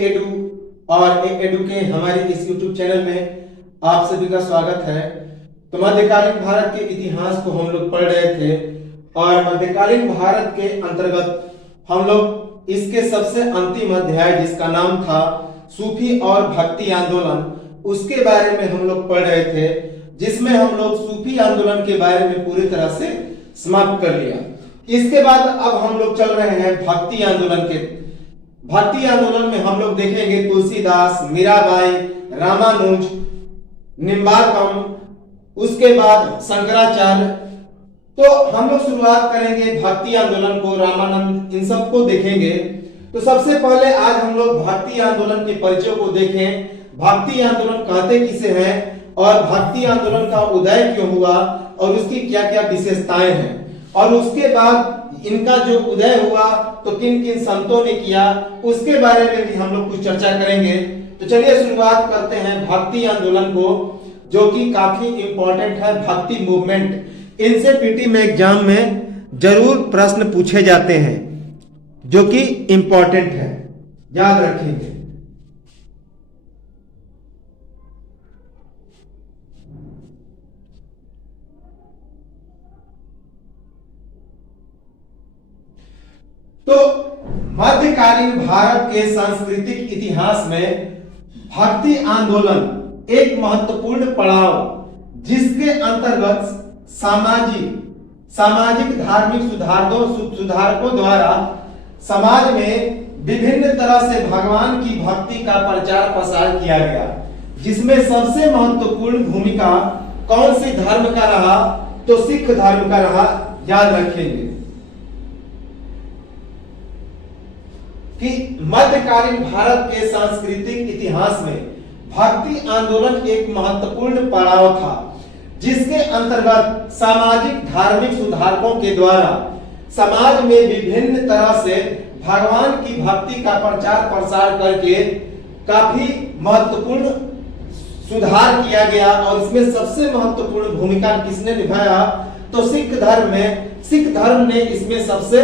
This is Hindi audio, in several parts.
एडू और एडू के हमारे इस YouTube चैनल में आप सभी का स्वागत है। तो मध्यकालीन भारत के इतिहास को हम लोग पढ़ रहे थे और मध्यकालीन भारत के अंतर्गत हम लोग इसके सबसे अंतिम अध्याय जिसका नाम था सूफी और भक्ति आंदोलन, उसके बारे में हम लोग पढ़ रहे थे, जिसमें हम लोग सूफी आंदोलन के बारे में पूरी तरह से समाप्त कर लिया। इसके बाद अब हम लोग चल रहे हैं भक्ति आंदोलन के। भक्ति आंदोलन में हम लोग देखेंगे तुलसीदास, मीराबाई, रामानुज, निम्बार्कम, उसके बाद शंकराचार्य। तो हम लोग शुरुआत करेंगे भक्ति आंदोलन को, रामानंद, इन सब को देखेंगे। तो सबसे पहले आज हम लोग भक्ति आंदोलन के परिचय को देखें। भक्ति आंदोलन कहते किसे हैं और भक्ति आंदोलन का उदय क्यों हुआ और उसकी क्या क्या विशेषताएं हैं, और उसके बाद इनका जो उदय हुआ तो किन किन संतों ने किया, उसके बारे में भी हम लोग कुछ चर्चा करेंगे। तो चलिए शुरुआत करते हैं भक्ति आंदोलन को, जो कि काफी इंपॉर्टेंट है। भक्ति मूवमेंट, इनसे पीटी में एग्जाम में जरूर प्रश्न पूछे जाते हैं, जो कि इंपॉर्टेंट है, याद रखेंगे। तो मध्यकालीन भारत के सांस्कृतिक इतिहास में भक्ति आंदोलन एक महत्वपूर्ण पड़ाव, जिसके अंतर्गत सामाजिक धार्मिक सुधारकों द्वारा समाज में विभिन्न तरह से भगवान की भक्ति का प्रचार प्रसार किया गया, जिसमें सबसे महत्वपूर्ण भूमिका कौन से धर्म का रहा, तो सिख धर्म का रहा, याद रखेंगे कि मध्यकालीन भारत के सांस्कृतिक इतिहास में भक्ति आंदोलन एक महत्वपूर्ण पड़ाव था, जिसके अंतर्गत सामाजिक धार्मिक सुधारकों के द्वारा समाज में विभिन्न तरह से भगवान की भक्ति का प्रचार प्रसार करके काफी महत्वपूर्ण सुधार किया गया। और इसमें सबसे महत्वपूर्ण भूमिका किसने निभाया, तो सिख धर्म ने इसमें सबसे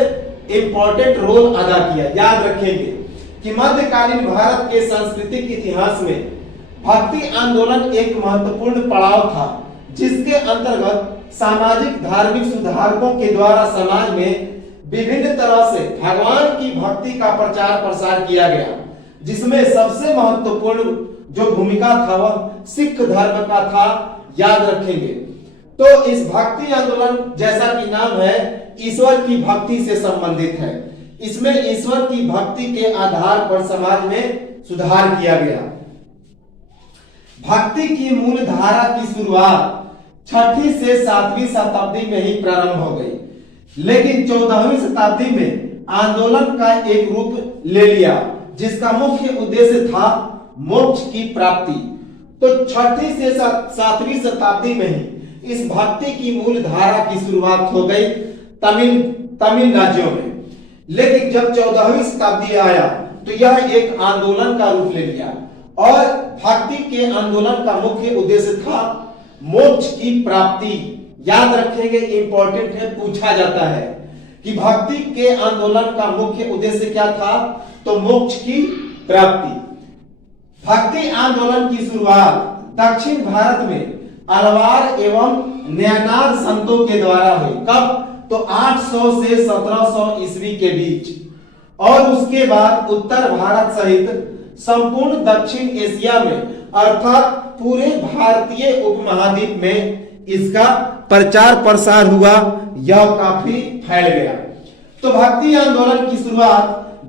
इंपॉर्टेंट रोल अदा किया। याद रखेंगे कि मध्यकालीन भारत के सांस्कृतिक इतिहास में भक्ति आंदोलन एक महत्वपूर्ण पड़ाव था, जिसके अंतर्गत सामाजिक धार्मिक सुधारकों के द्वारा समाज में विभिन्न तरह से भगवान की भक्ति का प्रचार प्रसार किया गया, जिसमें सबसे महत्वपूर्ण जो भूमिका था वह सिख धर्म का था। याद रखेंगे। तो इस भक्ति आंदोलन, जैसा कि नाम है, ईश्वर की भक्ति से संबंधित है। इसमें ईश्वर की भक्ति के आधार पर समाज में सुधार किया गया। भक्ति की मूल धारा की शुरुआत 6वीं से 7वीं शताब्दी में ही प्रारंभ हो गई, लेकिन 14वीं शताब्दी में आंदोलन का एक रूप ले लिया, जिसका मुख्य उद्देश्य था मोक्ष की प्राप्ति। तो 6वीं से 7वीं शताब्दी में ही इस भक्ति की मूल धारा की शुरुआत हो गई तमिल राज्यों में। लेकिन जब 14वीं शताब्दी आया तो यह एक आंदोलन का रूप ले लिया, और भक्ति के आंदोलन का मुख्य उद्देश्य था मोक्ष की प्राप्ति। याद रखेंगे, इंपॉर्टेंट है, पूछा जाता है कि भक्ति के आंदोलन का मुख्य उद्देश्य क्या था, तो मोक्ष की प्राप्ति। भक्ति आंदोलन की शुरुआत दक्षिण भारत में अलवार एवं नयनार संतों के द्वारा हुई। कब, तो 800 से 1700 ईस्वी के बीच, और उसके बाद उत्तर भारत सहित संपूर्ण दक्षिण एशिया में, अर्थात पूरे भारतीय उपमहाद्वीप में इसका प्रचार प्रसार हुआ, यह काफी फैल गया। तो भक्ति आंदोलन की शुरुआत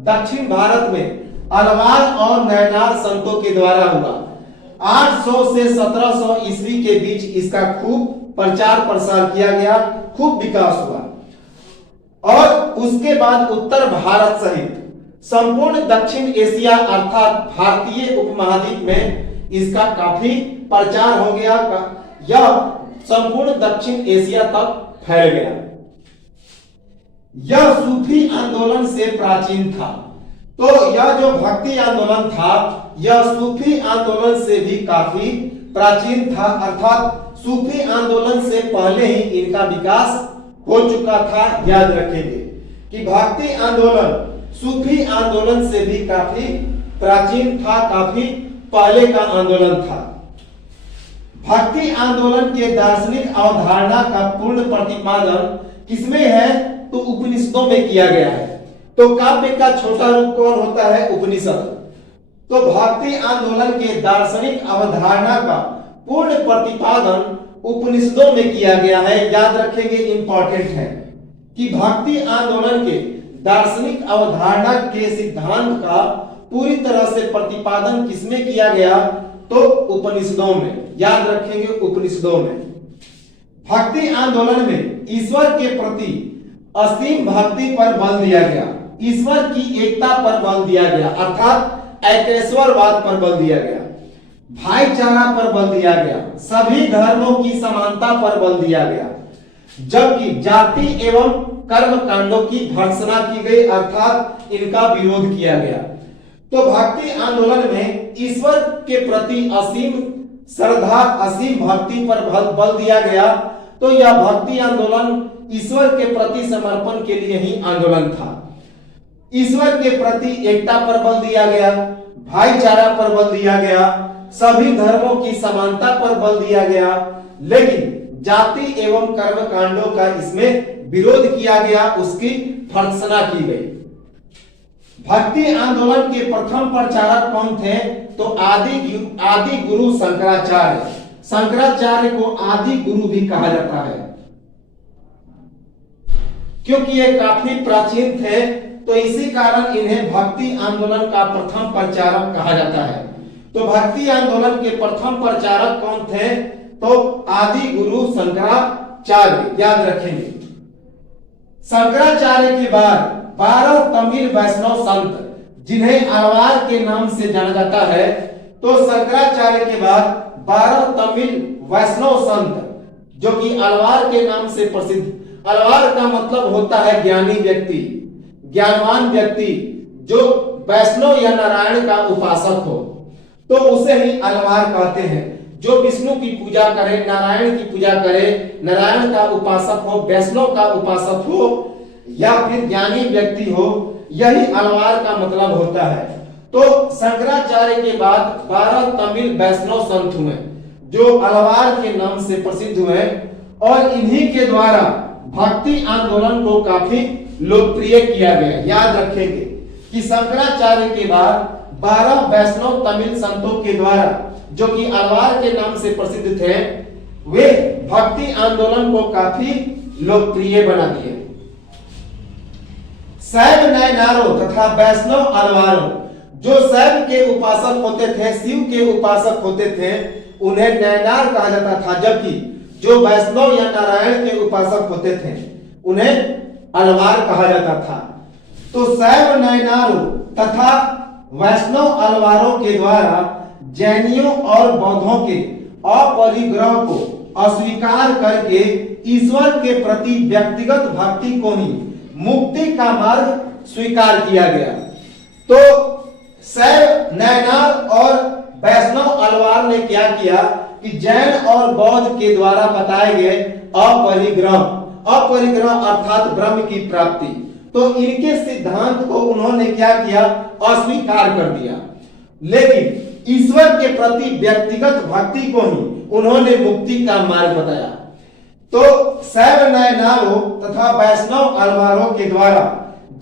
दक्षिण भारत में अलवार और नयनार संतों के द्वारा हुआ। 800 से 1700 ईस्वी के बीच इसका खूब प्रचार प्रसार किया गया, खूब विकास हुआ, और उसके बाद उत्तर भारत सहित संपूर्ण दक्षिण एशिया अर्थात भारतीय उपमहाद्वीप में इसका काफी प्रचार हो गया। यह संपूर्ण दक्षिण एशिया तक फैल गया। यह सूफी आंदोलन से प्राचीन था। तो यह जो भक्ति आंदोलन था, यह सूफी आंदोलन से भी काफी प्राचीन था, अर्थात सूफी आंदोलन से पहले ही इनका विकास हो चुका था। याद रखेंगे कि भक्ति आंदोलन सूफी आंदोलन से भी काफी प्राचीन था, काफी पहले का आंदोलन था। भक्ति आंदोलन के दार्शनिक अवधारणा का पूर्ण प्रतिपादन किसमें है? तो उपनिषदों में किया गया है। तो काव्य का छोटा रूप कौन होता है? उपनिषद। तो भक्ति आंदोलन के दार्शनिक अवधारणा का पूर्ण प्रतिपादन उपनिषदों में किया गया है। याद रखेंगे, इंपॉर्टेंट है कि भक्ति आंदोलन के दार्शनिक अवधारणा के सिद्धांत का पूरी तरह से प्रतिपादन किसमें किया गया? तो उपनिषदों में। याद रखेंगे, उपनिषदों में। भक्ति आंदोलन में ईश्वर के प्रति असीम भक्ति पर बल दिया गया, ईश्वर की एकता पर बल दिया गया, अर्थात एकेश्वरवाद पर बल दिया गया, भाईचारा पर बल दिया गया, सभी धर्मों की समानता पर बल दिया गया, जबकि जाति एवं कर्म कांडों की भर्त्सना की गई, अर्थात इनका विरोध किया गया। तो भक्ति आंदोलन में ईश्वर के प्रति असीम श्रद्धा, असीम भक्ति पर बल दिया गया। तो यह भक्ति आंदोलन ईश्वर के प्रति समर्पण के लिए ही आंदोलन था। ईश्वर के प्रति एकता पर बल दिया गया, भाईचारा पर बल दिया गया, सभी धर्मों की समानता पर बल दिया गया, लेकिन जाति एवं कर्म कांडों का इसमें विरोध किया गया, उसकी भर्त्सना की गई। भक्ति आंदोलन के प्रथम प्रचारक कौन थे? तो आदि गुरु शंकराचार्य। शंकराचार्य को आदि गुरु भी कहा जाता है, क्योंकि ये काफी प्राचीन थे, तो इसी कारण इन्हें भक्ति आंदोलन का प्रथम प्रचारक कहा जाता है। तो भक्ति आंदोलन के प्रथम प्रचारक कौन थे? तो आदि गुरु शंकराचार्य। याद रखेंगे। शंकराचार्य के बाद 12 तमिल वैष्णव संत, जिन्हें अलवार के नाम से जाना जाता है, तो शंकराचार्य के बाद 12 तमिल वैष्णव संत, जो कि अलवार के नाम से प्रसिद्ध। अलवार का मतलब होता है ज्ञानी व्यक्ति, ज्ञानवान व्यक्ति, जो वैष्णव या नारायण का उपासक हो, तो उसे ही अलवार कहते हैं। जो विष्णु की पूजा करे, नारायण की पूजा करे, नारायण का उपासक हो, वैष्णव का उपासक हो, या फिर ज्ञानी व्यक्ति हो, यही अलवार का मतलब होता है। तो शंकराचार्य के बाद 12 तमिल वैष्णव संत हुए, जो अलवार के नाम से प्रसिद्ध हुए, और इन्हीं के द्वारा भक्ति आंदोलन को काफी लोकप्रिय किया गया। याद रखेंगे कि शंकराचार्य के बाद 12 वैष्णव तमिल संतों के द्वारा, जो कि अलवार के नाम से प्रसिद्ध थे, वे भक्ति आंदोलन को काफी लोकप्रिय बना दिए। शैव नयनारों तथा वैष्णव अलवारों, जो शैव के उपासक होते थे, शिव के उपासक होते थे, उन्हें नयनार कहा जाता था, जबकि जो वैष्णव या नारायण के उपासक होते थे, उन्हें अलवार कहा जाता था। तो शैव नयनारों तथा वैष्णव अलवारों के द्वारा जैनियों और बौद्धों के अपरिग्रह को अस्वीकार करके ईश्वर के प्रति व्यक्तिगत भक्ति को ही मुक्ति का मार्ग स्वीकार किया गया। तो शैव नयनार और वैष्णव अलवार ने क्या किया कि जैन और बौद्ध के द्वारा बताए गए अपरिग्रह अर्थात ब्रह्म की प्राप्ति, तो इनके सिद्धांत को उन्होंने क्या किया? अस्वीकार कर दिया। लेकिन ईश्वर के प्रति व्यक्तिगत भक्ति को ही उन्होंने मुक्ति का मार्ग बताया। तो शैव नयनारों तथा वैष्णव अलवारों के द्वारा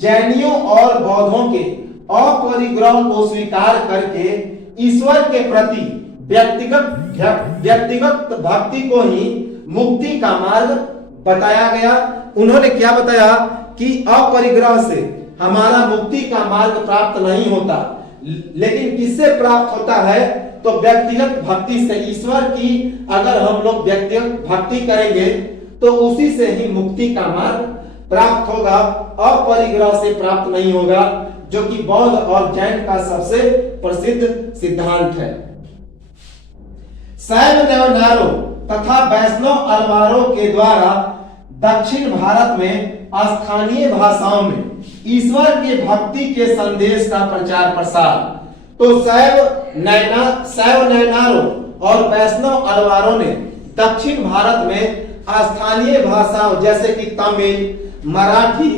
जैनियों और बौद्धों के अपरिग्रह को स्वीकार करके ईश्वर के प्रति व्यक्तिगत भक्ति को ही मुक्ति का मार्ग बताया गया। उन्होंने क्या बताया कि अपरिग्रह से हमारा मुक्ति का मार्ग प्राप्त नहीं होता, लेकिन किससे प्राप्त होता है? तो व्यक्तिगत भक्ति से। ईश्वर की अगर हम लोग व्यक्तिगत भक्ति करेंगे तो उसी से ही मुक्ति का मार्ग प्राप्त होगा, अपरिग्रह से प्राप्त नहीं होगा, जो कि बौद्ध और जैन का सबसे प्रसिद्ध सिद्धांत है। शैव नयनारों तथा वैष्णव अलवारों के द्वारा दक्षिण भारत में स्थानीय भाषाओं में ईश्वर के भक्ति के संदेश का प्रचार प्रसार। तो शैव नयनारों और वैष्णव अलवारों ने दक्षिण भारत में स्थानीय भाषाओं जैसे कि तमिल, मराठी,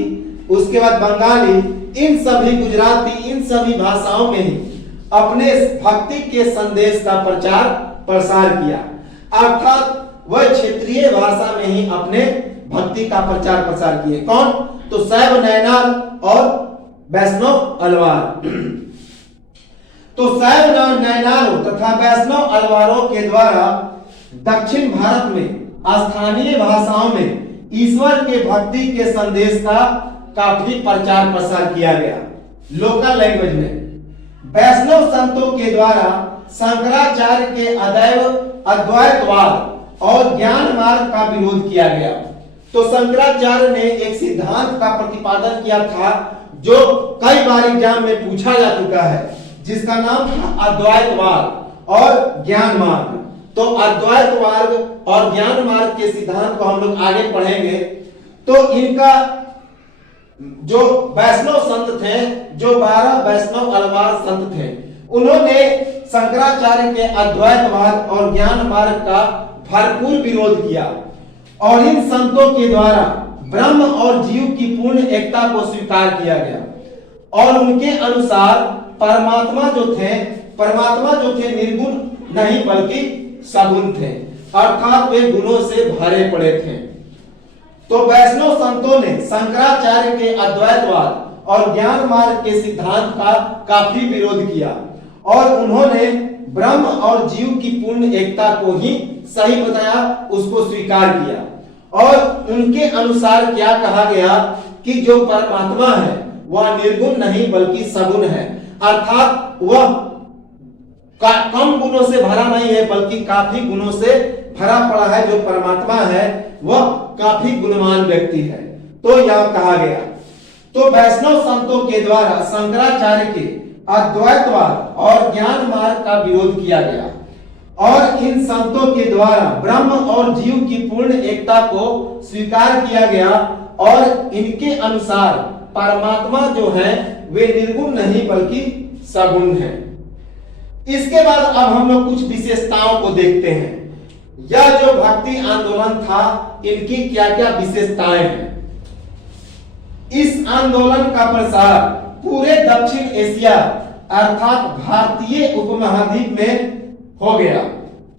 उसके बाद बंगाली, इन सभी गुजराती, इन सभी भाषाओं में ही अपने भक्ति के संदेश का प्रचार प्रसार किया, अर्थात वह क्षेत्रीय भाषा में ही अपने भक्ति का प्रचार प्रसार किए। कौन? तो शैव नैनाल और वैष्णव अलवार। तो शैव नैनालों तथा वैष्णव अलवारों के द्वारा दक्षिण भारत में स्थानीय भाषाओं में ईश्वर के भक्ति के संदेश का काफी प्रचार प्रसार किया गया। लोकल लैंग्वेज में वैष्णव संतों के द्वारा शंकराचार्य के अद्वैतवाद और ज्ञान मार्ग का विरोध किया गया। तो शंकराचार्य ने एक सिद्धांत का प्रतिपादन किया था जो कई बार एग्जाम में पूछा जा चुका है, जिसका नाम था अद्वैतवाद और ज्ञान मार्ग। तो अद्वैतवाद और ज्ञान मार्ग के सिद्धांत को हम लोग आगे पढ़ेंगे। तो इनका जो वैष्णव संत थे, जो 12 वैष्णव अलवार संत थे, उन्होंने शंकराचार्य के अद्वैतवाद और ज्ञान मार्ग का भरपूर विरोध किया और इन संतों के द्वारा ब्रह्म और जीव की पूर्ण एकता को स्वीकार किया गया और उनके अनुसार परमात्मा जो थे निर्गुण नहीं बल्कि सगुण थे, अर्थात वे गुणों से भरे पड़े थे। तो वैष्णव संतों ने शंकराचार्य के अद्वैतवाद और ज्ञान मार्ग के सिद्धांत का काफी विरोध किया और उन्होंने ब्रह्म और जीव की पूर्ण एकता को ही सही बताया, उसको स्वीकार किया। और उनके अनुसार क्या कहा गया कि जो परमात्मा है वह निर्गुण नहीं बल्कि सगुण है, अर्थात वह कम गुणों से भरा नहीं है बल्कि काफी गुणों से भरा पड़ा है। जो परमात्मा है वह काफी गुणवान व्यक्ति है। तो यह कहा गया। तो वैष्णव संतों के द्वारा शंकराचार्य के अद्वैतवाद और ज्ञान मार्ग का विरोध किया गया और इन संतों के द्वारा ब्रह्म और जीव की पूर्ण एकता को स्वीकार किया गया और इनके अनुसार परमात्मा जो है वे निर्गुण नहीं बल्कि सगुण है। इसके बाद अब हम लोग कुछ विशेषताओं को देखते हैं। यह जो भक्ति आंदोलन था, इनकी क्या क्या विशेषताएं हैं। इस आंदोलन का प्रसार पूरे दक्षिण एशिया अर्थात भारतीय उपमहाद्वीप में हो गया।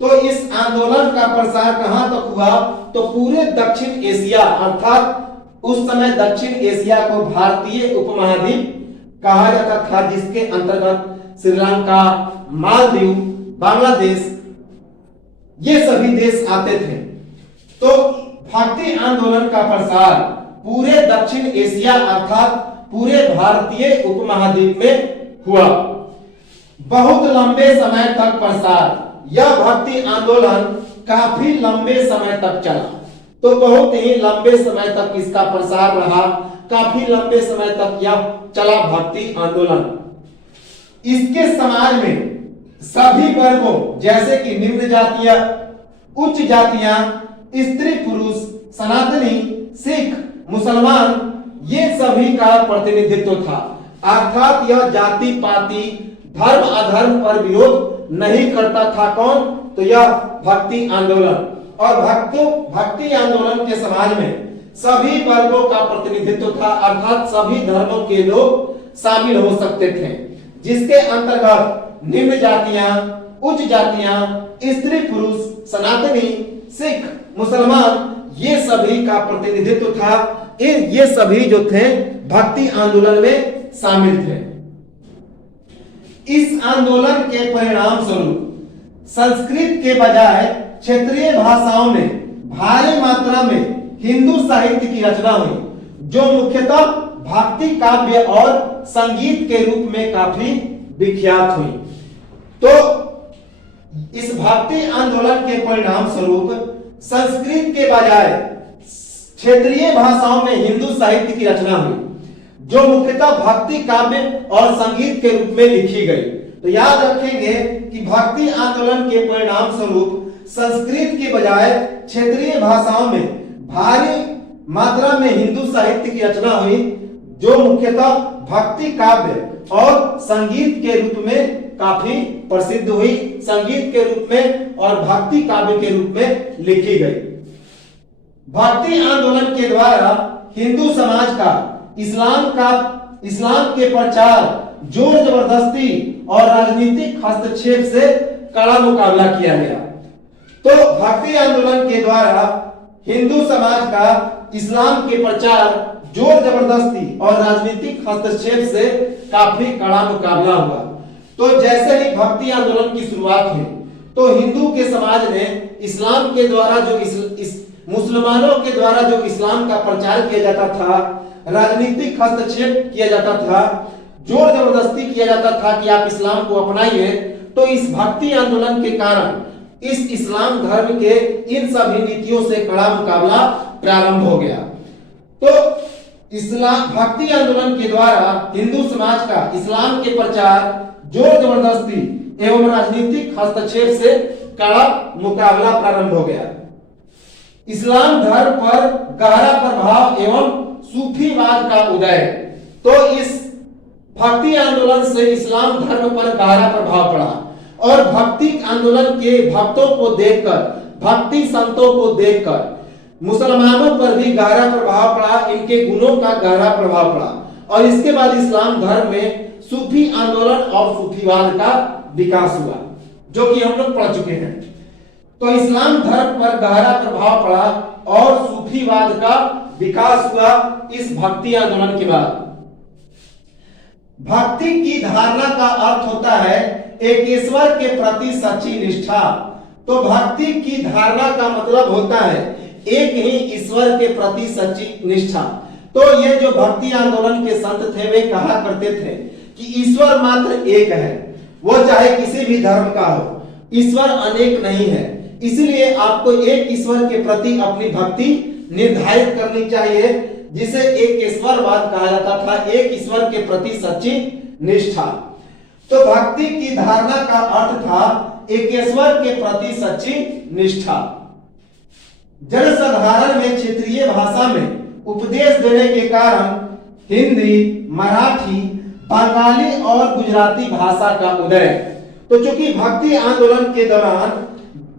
तो इस आंदोलन का प्रसार कहां तक हुआ? तो पूरे दक्षिण एशिया अर्थात उस समय दक्षिण एशिया को भारतीय उपमहाद्वीप कहा जाता था, जिसके अंतर्गत श्रीलंका, मालदीव, बांग्लादेश ये सभी देश आते थे। तो भक्ति आंदोलन का प्रसार पूरे दक्षिण एशिया अर्थात पूरे भारतीय उपमहाद्वीप में हुआ। बहुत लंबे समय तक प्रसार, यह भक्ति आंदोलन काफी लंबे समय तक चला। तो बहुत ही लंबे समय तक इसका प्रसार रहा, काफी लंबे समय तक यह चला भक्ति आंदोलन। इसके समाज में सभी वर्गों जैसे कि निम्न जातियां, उच्च जातियां, स्त्री पुरुष, सनातनी, सिख, मुसलमान ये सभी का प्रतिनिधित्व था, अर्थात यह जाति पाति धर्म अधर्म पर विरोध नहीं करता था। कौन? तो यह भक्ति आंदोलन। और भक्ति आंदोलन के समाज में सभी वर्गों का प्रतिनिधित्व था, अर्थात सभी धर्मों के लोग शामिल हो सकते थे, जिसके अंतर्गत निम्न जातियां, उच्च जातियां, स्त्री पुरुष, सनातनी, सिख, मुसलमान ये सभी का प्रतिनिधित्व था। ये सभी जो थे भक्ति आंदोलन में शामिल थे। इस आंदोलन के परिणाम स्वरूप संस्कृत के बजाय क्षेत्रीय भाषाओं में भारी मात्रा में हिंदू साहित्य की रचना हुई, जो मुख्यतः भक्ति काव्य और संगीत के रूप में काफी विख्यात हुई। तो इस भक्ति आंदोलन के परिणाम स्वरूप संस्कृत के बजाय क्षेत्रीय भाषाओं में हिंदू साहित्य की रचना हुई, जो मुख्यतः भक्ति काव्य और संगीत के रूप में लिखी गई। तो याद रखेंगे कि भक्ति आंदोलन के परिणाम स्वरूप संस्कृत के बजाय क्षेत्रीय भाषाओं में भारी मात्रा में हिंदू साहित्य की रचना हुई, जो मुख्यतः भक्ति काव्य और संगीत के रूप में काफी प्रसिद्ध हुई, संगीत के रूप में और भक्ति काव्य के रूप में लिखी गई। भक्ति आंदोलन के द्वारा हिंदू समाज का इस्लाम के प्रचार, जोर जबरदस्ती और राजनीतिक हस्तक्षेप से कड़ा मुकाबला किया गया। तो भक्ति आंदोलन के द्वारा हिंदू समाज का इस्लाम के प्रचार, जोर जबरदस्ती और राजनीतिक हस्तक्षेप से काफी कड़ा मुकाबला हुआ। तो जैसे ही भक्ति आंदोलन की शुरुआत हुई तो हिंदू के समाज ने इस्लाम के द्वारा जो मुसलमानों के द्वारा जो इस्लाम का प्रचार किया जाता था, राजनीतिक हस्तक्षेप किया जाता था, जोर जबरदस्ती किया जाता था कि आप इस्लाम को अपनाइए, तो इस भक्ति आंदोलन के कारण इस इस्लाम धर्म के इन सभी नीतियों से कड़ा मुकाबला प्रारंभ हो गया। तो इस्लाम भक्ति आंदोलन के द्वारा हिंदू समाज का इस्लाम के प्रचार, जोर जबरदस्ती एवं राजनीतिक हस्तक्षेप से कड़ा मुकाबला प्रारंभ हो गया। इस्लाम धर्म पर गहरा प्रभाव एवं सूफीवाद का उदय। तो इस भक्ति आंदोलन से इस्लाम धर्म पर गहरा प्रभाव पड़ा और भक्ति आंदोलन के भक्तों को देखकर, भक्ति संतों को देखकर मुसलमानों पर भी गहरा प्रभाव पड़ा, इनके गुणों का गहरा प्रभाव पड़ा। और इसके बाद इस्लाम धर्म में सूफी आंदोलन और सूफीवाद का विकास हुआ, जो कि हम लोग पढ़ चुके हैं। तो इस्लाम धर्म पर गहरा प्रभाव पड़ा और सूफीवाद का विकास हुआ इस भक्ति आंदोलन के बाद। भक्ति की धारणा का अर्थ होता है एक ईश्वर के प्रति सच्ची निष्ठा। तो भक्ति की धारणा का मतलब होता है एक ही ईश्वर के प्रति सच्ची निष्ठा। तो ये जो भक्ति आंदोलन के संत थे वे कहा करते थे कि ईश्वर मात्र एक है, वो चाहे किसी भी धर्म का हो, ईश्वर अनेक नहीं है। इसलिए आपको एक ईश्वर के प्रति अपनी भक्ति निर्धारित करनी चाहिए, जिसे एक ईश्वरवाद कहा जाता था, एक ईश्वर के प्रति सच्ची निष्ठा। तो भक्ति की धारणा का अर्थ था एक ईश्वर के प्रति सच्ची निष्ठा। जनसाधारण में क्षेत्रीय भाषा में उपदेश देने के कारण हिंदी, मराठी, बंगाली और गुजराती भाषा का उदय। तो चूंकि भक्ति आंदोलन के दौरान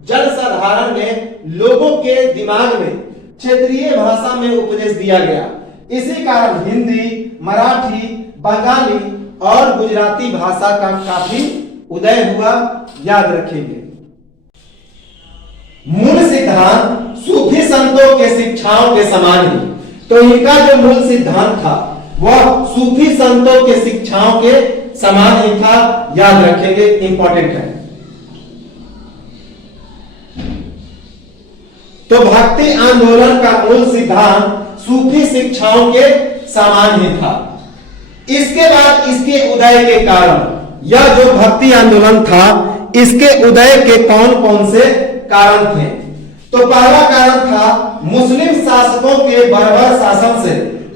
जनसाधारण में, लोगों के दिमाग में क्षेत्रीय भाषा में उपदेश दिया गया, इसी कारण हिंदी, मराठी, बंगाली और गुजराती भाषा का काफी उदय हुआ, याद रखेंगे। मूल सिद्धांत सूफी संतों के शिक्षाओं के समान ही। तो इनका जो मूल सिद्धांत था वह सूफी संतों के शिक्षाओं के समान ही था, याद रखेंगे, इंपॉर्टेंट है। तो भक्ति आंदोलन का मूल सिद्धांत सूफी शिक्षाओं के समान ही था। इसके बाद इसके उदय के कारण, यह जो भक्ति आंदोलन था इसके उदय के कौन कौन से कारण थे? तो पहला कारण था मुस्लिम शासकों के बर्बर शासन से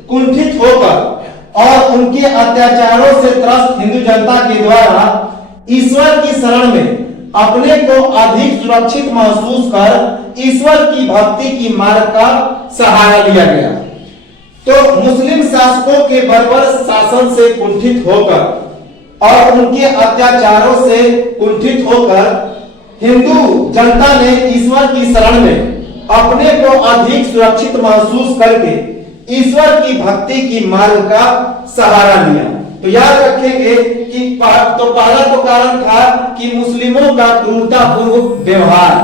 कुंठित होकर और उनके अत्याचारों से त्रस्त हिंदू जनता के द्वारा ईश्वर की शरण में अपने को अधिक सुरक्षित महसूस कर ईश्वर की भक्ति की मार्ग का सहारा लिया गया। तो मुस्लिम शासकों के बर्बर शासन से कुंठित होकर और उनके अत्याचारों से कुंठित होकर हिंदू जनता ने ईश्वर की शरण में अपने को अधिक सुरक्षित महसूस करके ईश्वर की भक्ति की मार्ग का सहारा लिया। तो याद रखेंगे कि पहला तो कारण था कि मुस्लिमों का क्रूरतापूर्वक व्यवहार।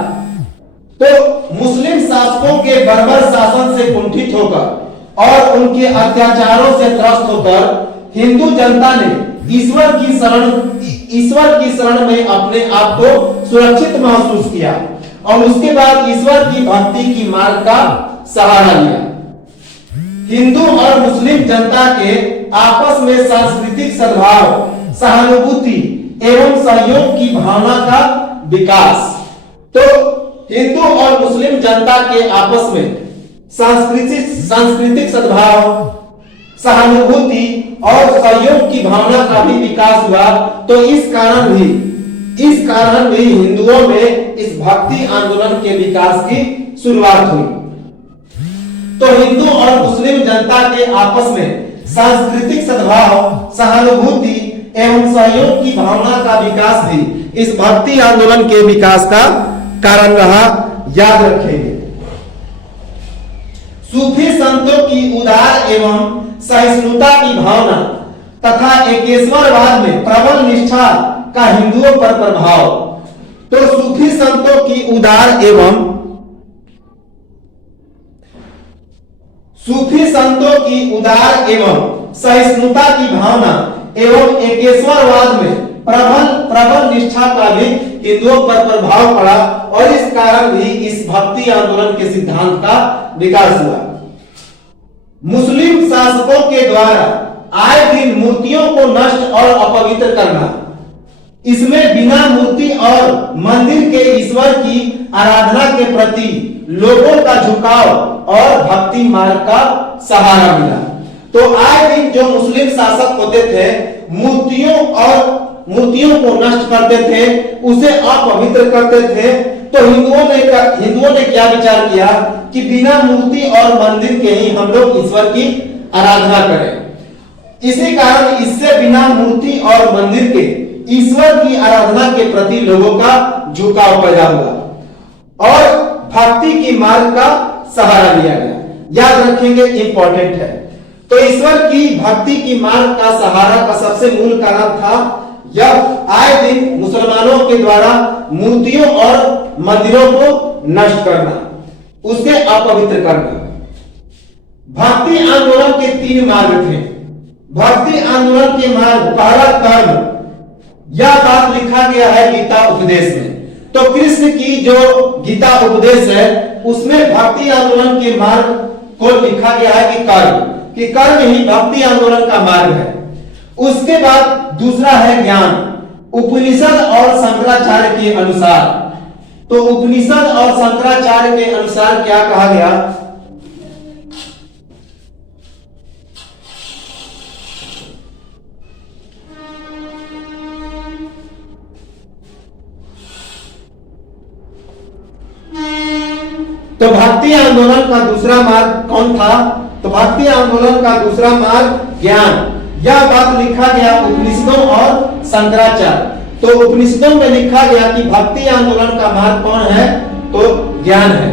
तो मुस्लिम शासकों के बर्बर शासन से कुंठित होकर और उनके अत्याचारों से त्रस्त होकर हिंदू जनता ने ईश्वर की शरण में अपने आप को सुरक्षित महसूस किया और उसके बाद ईश्वर की भक्ति की मार्ग का सहारा लिया। हिंदू और मुस्लिम जनता के आपस में सांस्कृतिक सद्भाव, सहानुभूति एवं सहयोग की भावना का विकास। तो हिंदू और मुस्लिम जनता के आपस में सांस्कृतिक सद्भाव, सहानुभूति और सहयोग की भावना का भी विकास हुआ। तो इस कारण भी हिंदुओं में इस भक्ति आंदोलन के विकास की शुरुआत हुई। तो हिंदू और मुस्लिम जनता के आपस में सांस्कृतिक सद्भाव, सहानुभूति एवं सहयोग की भावना का विकास भी इस भक्ति आंदोलन के विकास का कारण रहा, याद रखेंगे। सूफी संतों की उदार एवं सहिष्णुता की भावना तथा एकेश्वरवाद में प्रबल निष्ठा का हिंदुओं पर प्रभाव। तो सूफी संतों की उदार एवं सहिष्णुता की भावना एवं एकेश्वरवाद में प्रबल निष्ठा का भी हिंदुओं पर प्रभाव पड़ा और इस कारण भी इस भक्ति आंदोलन के सिद्धांत का विकास हुआ। मुस्लिम शासकों के द्वारा आए दिन मूर्तियों को नष्ट और अपवित्र करना, इसमें बिना मूर्ति और मंदिर के ईश्वर की आराधना के प्रति लोगों का झुकाव और भक्ति मार्ग का सहारा मिला। तो आए दिन जो मुस्लिम शासक होते थे मूर्तियों को नष्ट करते थे, उसे अपवित्र करते थे। तो हिंदुओं ने क्या विचार किया कि बिना मूर्ति और मंदिर के ही हम लोग ईश्वर की आराधना करें। इसी कारण इससे बिना मूर्ति और मंदिर के ईश्वर की आराधना के प्रति लोगों का झुकाव पैदा हुआ और भक्ति की मार्ग का सहारा लिया गया। याद रखेंगे, इंपॉर्टेंट है। तो ईश्वर की भक्ति की मार्ग का सहारा का सबसे मूल कारण था जब आए दिन मुसलमानों के द्वारा मूर्तियों और मंदिरों को नष्ट करना, उसे अपवित्र करना। भक्ति आंदोलन के 3 मार्ग थे। भक्ति आंदोलन के मार्ग, पहला कर्म, यह बात लिखा गया है गीता उपदेश में। तो कृष्ण की जो गीता उपदेश है उसमें भक्ति आंदोलन के मार्ग को लिखा गया है कि कर्म ही भक्ति आंदोलन का मार्ग है। उसके बाद दूसरा है ज्ञान। उपनिषद और शंकराचार्य के अनुसार, तो उपनिषद और शंकराचार्य के अनुसार क्या कहा गया? तो भक्ति आंदोलन का दूसरा मार्ग कौन था? तो भक्ति आंदोलन का दूसरा मार्ग ज्ञान। यह बात लिखा गया उपनिषदों और शंकराचार्य। तो उपनिषदों में लिखा गया कि भक्ति आंदोलन का मार्ग कौन है? तो ज्ञान है।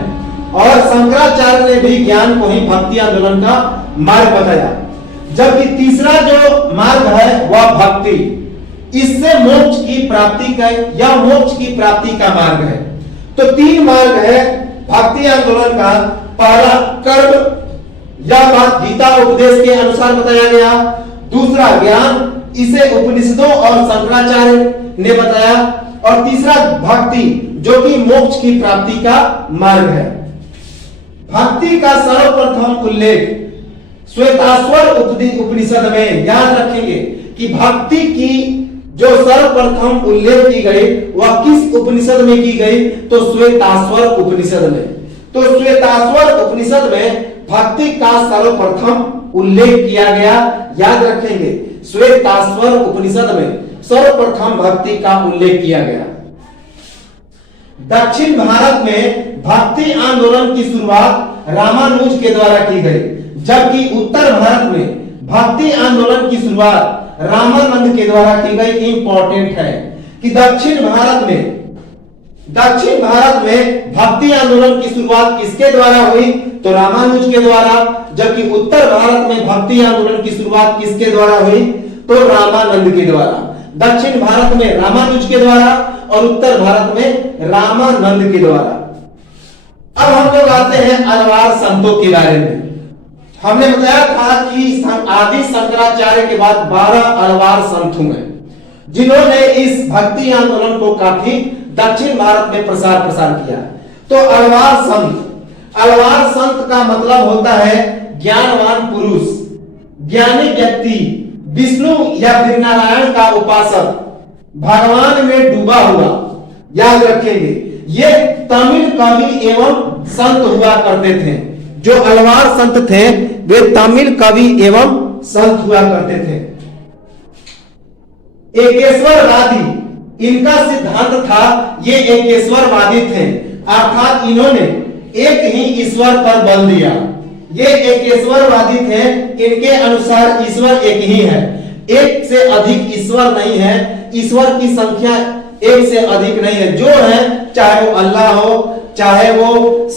और शंकराचार्य ने भी ज्ञान को ही भक्ति आंदोलन का मार्ग बताया। जबकि तीसरा जो मार्ग है वह भक्ति, इससे मोक्ष की प्राप्ति का, यह मोक्ष की प्राप्ति का मार्ग है। तो 3 मार्ग है भक्ति आंदोलन का। पहला कर्म, यह बात गीता उपदेश के अनुसार बताया गया। दूसरा ज्ञान, इसे उपनिषदों और शंकराचार्य ने बताया। और तीसरा भक्ति, जो कि मोक्ष की प्राप्ति का मार्ग है। भक्ति का सर्वप्रथम उल्लेख श्वेताश्वर उपनिषद में, याद रखेंगे कि भक्ति की जो सर्वप्रथम उल्लेख की गई वह किस उपनिषद में की गई? तो श्वेताश्वर उपनिषद में। तो श्वेताश्वर उपनिषद में भक्ति का सर्वप्रथम उल्लेख किया गया। याद रखेंगे, श्वेताश्वर उपनिषद में सर्वप्रथम भक्ति का उल्लेख किया गया। दक्षिण भारत में भक्ति आंदोलन की शुरुआत रामानुज के द्वारा की गई, जबकि उत्तर भारत में भक्ति आंदोलन की शुरुआत रामानंद के द्वारा की गई। इंपॉर्टेंट है कि दक्षिण भारत में भक्ति आंदोलन की शुरुआत किसके द्वारा हुई? तो रामानुज के द्वारा। जबकि उत्तर भारत में भक्ति आंदोलन की शुरुआत किसके द्वारा हुई? तो रामानंद के द्वारा। दक्षिण भारत में रामानुज के द्वारा और उत्तर भारत में रामानंद के द्वारा। अब हम लोग आते हैं अलवार संतों के बारे में। हमने बताया था कि आदि शंकराचार्य के बाद 12 अलवार संत हुए, जिन्होंने इस भक्ति आंदोलन को काफी दक्षिण भारत में प्रसार किया। तो अलवार संत का मतलब होता है ज्ञानवान पुरुष, ज्ञानी व्यक्ति, विष्णु या फिर नारायण का उपासक, भगवान में डूबा हुआ। याद रखेंगे, ये तमिल कवि एवं संत हुआ करते थे। जो अलवार संत थे वे तमिल कवि एवं संत हुआ करते थे। एकेश्वरवादी इनका सिद्धांत था, ये एकेश्वरवादी थे, अर्थात इन्होंने एक ही ईश्वर पर बल दिया। ये एकेश्वरवादी थे, इनके अनुसार ईश्वर एक ही है, एक से अधिक ईश्वर नहीं है, ईश्वर की संख्या एक से अधिक नहीं है। जो है, चाहे वो अल्लाह हो, चाहे वो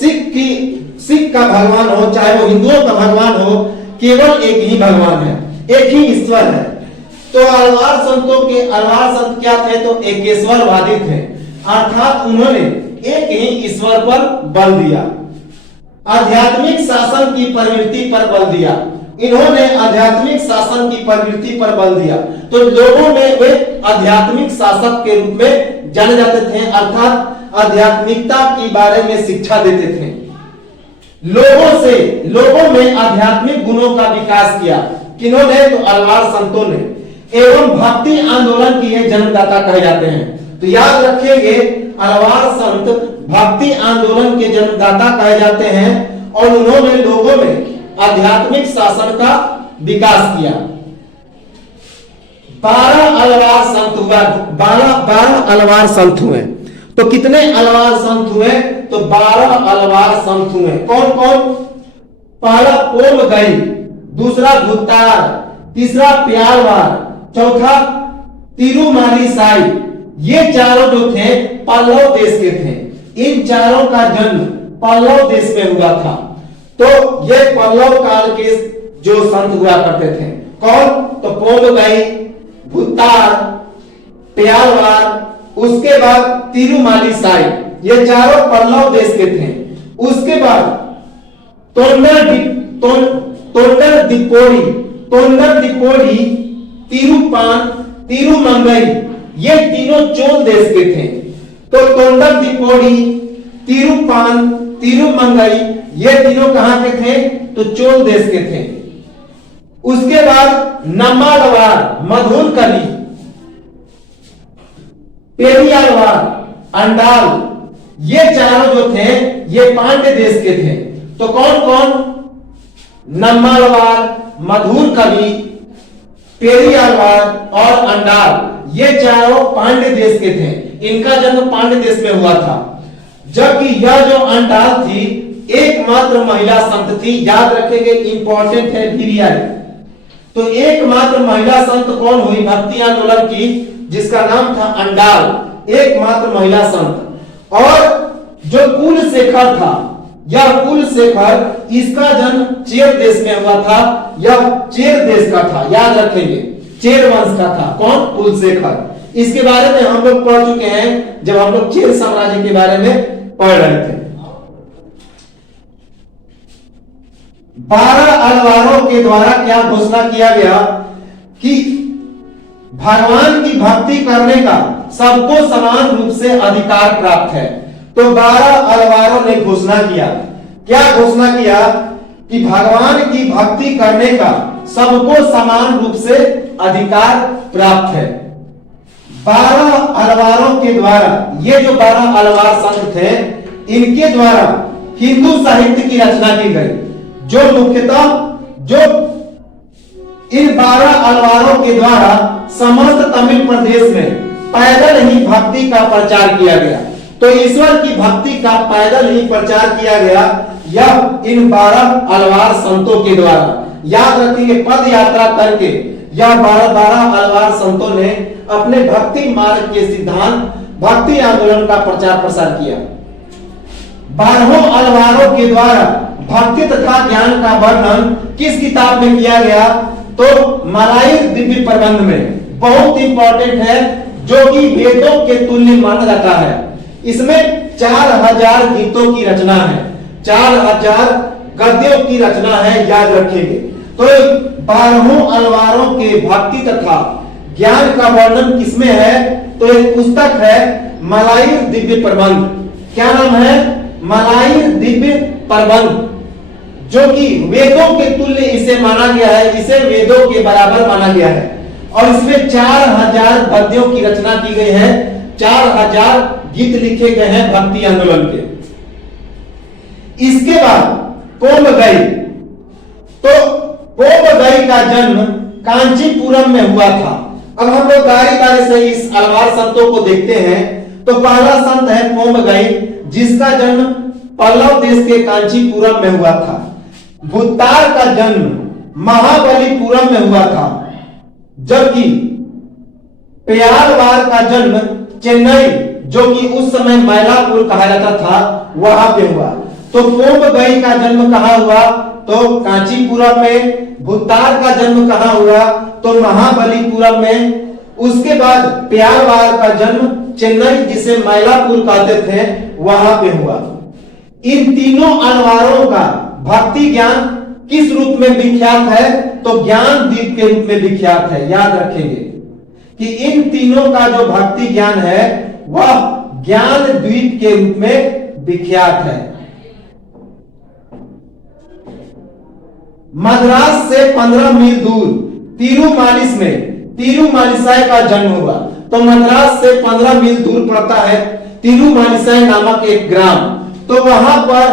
सिख का भगवान हो, चाहे वो हिंदुओं का भगवान हो, केवल एक ही भगवान है, एक ही ईश्वर है। तो अलवार संत क्या थे? तो एकेश्वरवादी थे, अर्थात उन्होंने एक ही ईश्वर पर बल दिया, आध्यात्मिक शासन की प्रवृत्ति पर बल दिया। इन्होंने आध्यात्मिक शासन की प्रवृत्ति पर बल दिया, तो लोगों में वे आध्यात्मिक शासक के रूप में जाने जाते थे, अर्थात आध्यात्मिकता के बारे में शिक्षा देते थे। लोगों में आध्यात्मिक गुणों का विकास किया। किन्होंने? तो अलवार संतों ने, एवं भक्ति आंदोलन के ये जन्मदाता कहे जाते हैं। तो याद रखेंगे, अलवार संत भक्ति आंदोलन के जन्मदाता कहे जाते हैं और उन्होंने लोगों में आध्यात्मिक शासन का विकास किया। 12 अलवार संत हुआ, 12 अलवार संत हुए। तो कितने अलवार संत हुए? तो 12 अलवार संत हुए। कौन कौन? पहला पोमगई, दूसरा भुत्तार, तीसरा प्यालवार, चौथा तिरुमाली साई। ये चारों जो थे पल्लव देश के थे। इन चारों का जन्म पल्लव देश में हुआ था। तो ये पल्लव काल के जो संत हुआ करते थे। कौन? तो पोमगई, भुत्तार, प्यालवार, उसके बाद तिरुमाली साई। ये चारों पल्लव देश के थे। उसके बाद तोंडर दिपोड़ी, तिरुमंगई, ये तीनों चोल देश के थे। तो तोंडर दिपोड़ी, तिरुपान, तिरुमंगई, ये तीनों कहां के थे? तो चोल देश के थे। उसके बाद नम्मालवार, मधुरकली, पेरियालवार, अंडाल, ये चारों जो थे ये पांड्य देश के थे। तो कौन कौन? नम्मालवार, मधुरकली, पेरियालवार और अंडाल, ये चारों पांड्य देश के थे। इनका जन्म पांड्य देश में हुआ था। जबकि यह जो अंडाल थी एकमात्र महिला संत थी। याद रखेंगे, इंपॉर्टेंट है वीरियाई। तो एकमात्र महिला संत कौन हुई भक्ति आंदोलन की? जिसका नाम था अंडाल, एकमात्र महिला संत। और जो कुलशेखर था, यह कुलशेखर, इसका जन्म चेर देश में हुआ था। यह चेर देश का था, याद रखेंगे, चेर वंश का था। कौन? कुलशेखर। इसके बारे में हम लोग पढ़ चुके हैं जब हम लोग चेर साम्राज्य के बारे में पढ़ रहे थे। 12 अलवारों के द्वारा क्या घोषणा किया गया कि भगवान की भक्ति करने का सबको समान रूप से अधिकार प्राप्त है। तो 12 अलवारों ने घोषणा किया। क्या घोषणा किया? कि भगवान की भक्ति करने का सबको समान रूप से अधिकार प्राप्त है। 12 अलवारों के द्वारा, ये जो 12 अलवार संत थे, इनके द्वारा हिंदू साहित्य की रचना की गई। जो मुख्यतः जो इन 12 अलवारों के द्वारा समस्त तमिल प्रदेश में पैदल ही भक्ति का प्रचार किया गया। तो ईश्वर की भक्ति का पैदल ही प्रचार किया गया, यह इन 12 अलवार संतों के द्वारा। याद रखिए, पद यात्रा करके यह 12 अलवार संतों ने अपने भक्ति मार्ग के सिद्धांत, भक्ति आंदोलन का प्रचार प्रसार किया। 12 अलवारों के द्वारा भक्ति तथा ज्ञान का वर्णन किस किताब में किया गया? तो मलायर दिव्य प्रबंध में। बहुत इंपॉर्टेंट है, जो कि वेदों के तुल्य माना जाता है। इसमें 4000 गीतों की रचना है, 4000 गद्यों की रचना है, याद रखेंगे। तो 12 अलवारों के भक्ति तथा ज्ञान का वर्णन किसमें है? तो एक पुस्तक है मलायर दिव्य प्रबंध। क्या नाम है? मलायर दिव्य प्रबंध, जो कि वेदों के तुल्य इसे माना गया है, इसे वेदों के बराबर माना गया है। और इसमें 4000 गद्यों की रचना की गई है, 4000 गीत लिखे गए हैं भक्ति आंदोलन के। इसके बाद पोमगई। तो पोमगई का जन्म कांचीपुरम में हुआ था। अब हम लोग बारी बारी से इस अलवार संतों को देखते हैं। तो पहला संत है पोमगई, जिसका जन्म पल्लव देश के कांचीपुरम में हुआ था। भुत्तार का जन्म महाबलीपुरम में हुआ था, जबकि प्यालवार का जन्म चेन्नई, जो कि उस समय मैलापुर कहा जाता था, वहां पे हुआ। तो पोमगई का जन्म कहां हुआ? तो कांचीपुरम में। भूतार का जन्म कहाँ हुआ? तो महाबलीपुरम में। उसके बाद प्यारवार का जन्म चेन्नई, जिसे मैलापुर कहते थे, वहां पे हुआ। इन तीनों अनवारों का भक्ति ज्ञान किस रूप में विख्यात है? तो ज्ञान दीप के रूप में विख्यात है। याद रखेंगे कि इन तीनों का जो भक्ति ज्ञान है वह ज्ञान द्वीप के रूप में विख्यात है। मद्रास से 15 मील दूर तिरुमालिस में तिरुमालिसाई का जन्म हुआ। तो मद्रास से 15 मील दूर पड़ता है तिरुमालिसाई नामक एक ग्राम। तो वहां पर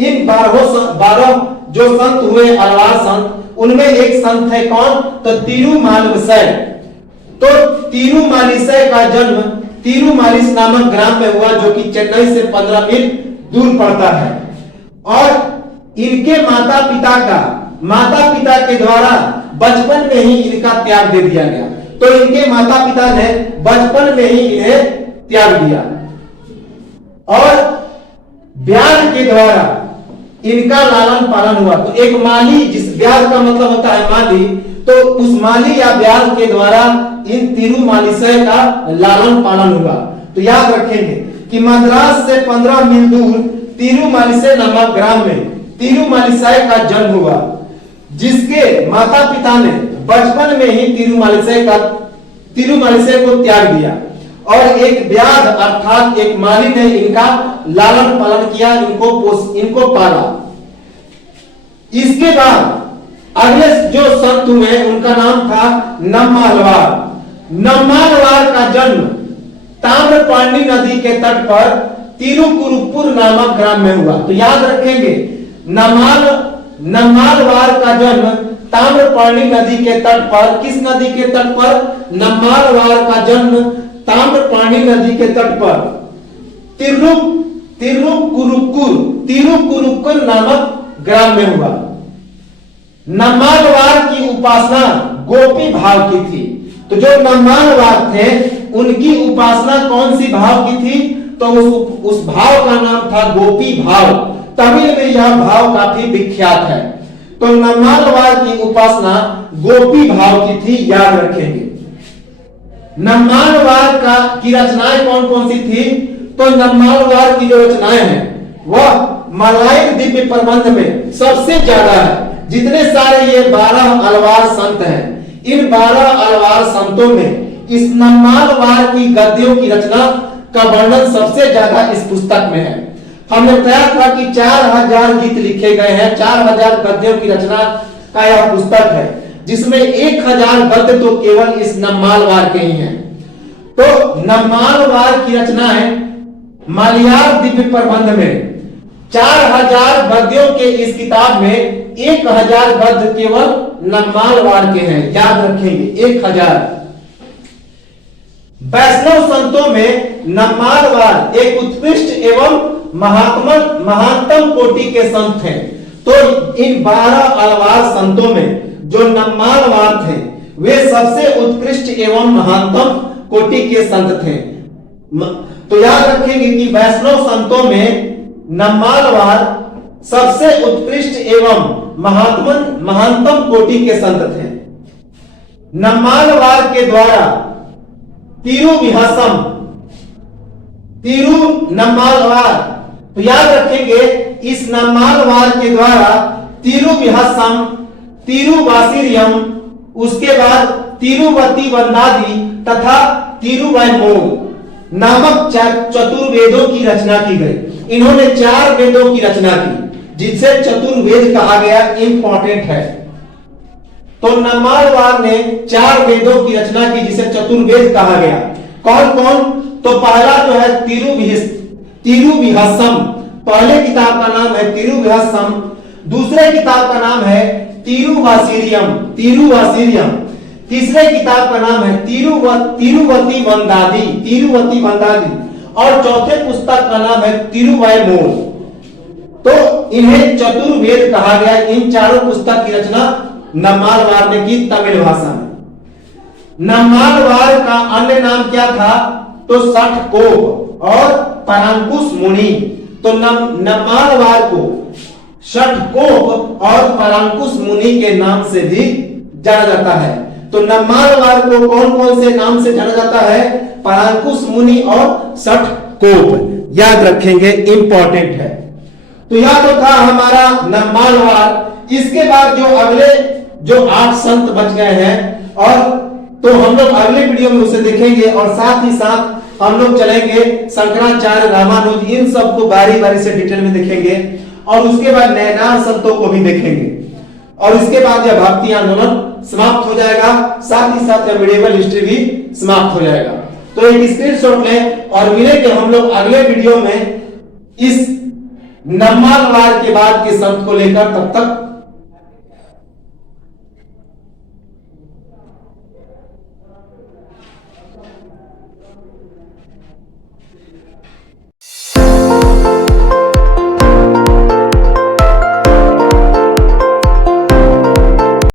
इन 12 जो संत हुए, अलवार संत, उनमें एक संत है कौन? तो तिरुमालिसाई। तो तिरुमालिसाई का जन्म तिरुमालिस नामक ग्राम में हुआ, जो कि चेन्नई से 15 मील दूर पड़ता है। और इनके माता पिता के द्वारा बचपन में ही इनका त्याग दे दिया गया। तो इनके माता पिता ने बचपन में ही इन्हें त्याग दिया और ब्याज के द्वारा इनका लालन पालन हुआ। तो एक माली, जिस ब्याज का मतलब होता है माली, तो उस माली या ब्याज के द्वारा इन तिरुमालिसाई का लालन पालन हुआ। तो याद रखेंगे कि मद्रास से 15 मील दूर तिरुमालिसाई नामक ग्राम में तिरुमालिसाई का जन्म हुआ, जिसके माता पिता ने बचपन में ही तिरुमालिसाई को त्याग दिया और एक ब्याज अर्थात एक माली ने इनका लालन पालन किया, इनको पाला। इसके बाद अगले जो संत हुए उनका नाम था नम्मालवार। नम्मालवार का जन्म ताम्रपाणी नदी के तट पर तिरुकुरुपुर नामक ग्राम में हुआ। तो याद रखेंगे नम्मालवार का जन्म ताम्रपाणी नदी के तट पर, किस नदी के तट पर? नम्मालवार का जन्म ताम्रपाणी नदी के तट पर तिरुकुरुकुर नामक ग्राम में हुआ। नम्मालवार की उपासना गोपी भाव की थी। तो जो नम्मालवार थे उनकी उपासना कौन सी भाव की थी? तो उस भाव का नाम था गोपी भाव। तमिल में यह भाव काफी विख्यात है। तो नम्मालवार की उपासना गोपी भाव की थी, याद रखेंगे। नम्मालवार की रचनाएं कौन कौन सी थी? तो नम्मालवार की जो रचनाएं हैं वह मलायन दिव्य प्रबंध में सबसे ज्यादा है। जितने सारे ये 12 अलवार संत हैं, इन 12 अलवार संतों में इस नम्मालवार की गद्यों की रचना का वर्णन सबसे ज्यादा इस पुस्तक में है। हमने बताया था कि 4000 गीत लिखे गए हैं, 4000 गद्यों की रचना का यह पुस्तक है, जिसमें 1000 गद्य तो केवल इस नम्मालवार के ही हैं। तो नम्मालवार की रचनाएं मलयार दिव्य प्रबंध में 4000 गद्यों के इस किताब में 1000 गद्य केवल नम्मालवार के हैं, याद रखेंगे 1000। वैष्णव संतों में नम्मालवार एक उत्कृष्ट एवं महानतम कोटि के संत हैं। तो इन 12 अलवार संतों में जो नम्मालवार थे वे सबसे उत्कृष्ट एवं महानतम कोटि के संत थे। तो याद रखेंगे कि वैष्णव संतों में नम्मालवार सबसे उत्कृष्ट एवं महानतम कोटि के संत थे। नम्मालवार के द्वारा नम्मालवार, तो याद रखेंगे इस नम्मालवार के द्वारा तिरुविहसम, तिरुवासिरियम, उसके बाद तिरुवती वंदादी तथा तिरुवैमोग नामक चतुर्वेदों की रचना की गई। इन्होंने 4 वेदों की रचना की, जिसे चतुर्वेद कहा गया, इंपॉर्टेंट है। तो नम्मालवार ने 4 वेदों की रचना की, जिसे चतुर्वेद कहा गया। कौन कौन? तो पहला जो है तिरुविहसम, पहले किताब का नाम है तिरुविहसम, दूसरे किताब का नाम है तिरुवासिरियम, तीसरे किताब का नाम है तिरुवती वंदादी, और चौथे पुस्तक का नाम है तिरुवैमोग। तो इन्हें चतुर्वेद कहा गया। इन चारों पुस्तक की रचना नम्मालवार ने की तमिल भाषा में। नम्मालवार का अन्य नाम क्या था? तो षटकोप और परांकुश मुनि। तो नम्मालवार को षटकोप और परांकुश मुनि के नाम से भी जाना जाता है। तो नम्मालवार को कौन कौन से नाम से जाना जाता है? परांकुश मुनि और षटकोप। याद रखेंगे, इंपॉर्टेंट है। तो यह तो था हमारा नम्मालवार। इसके बाद जो अगले जो 8 संत बच गए हैं, और तो हम लोग अगले वीडियो में उसे देखेंगे, और साथ ही साथ हम लोग चलेंगे शंकराचार्य, रामानुज, इन सबको बारी बारी से डिटेल में देखेंगे, और उसके बाद नैनार संतों को भी देखेंगे, और इसके बाद यह भक्ति आंदोलन समाप्त हो जाएगा। साथ ही साथ यह मेडिएवल हिस्ट्री भी समाप्त हो जाएगा। तो एक स्क्रीनशॉट लें और मिलेंगे हम लोग अगले वीडियो में इस नम्मालवार के बाद के संत को लेकर। तब तक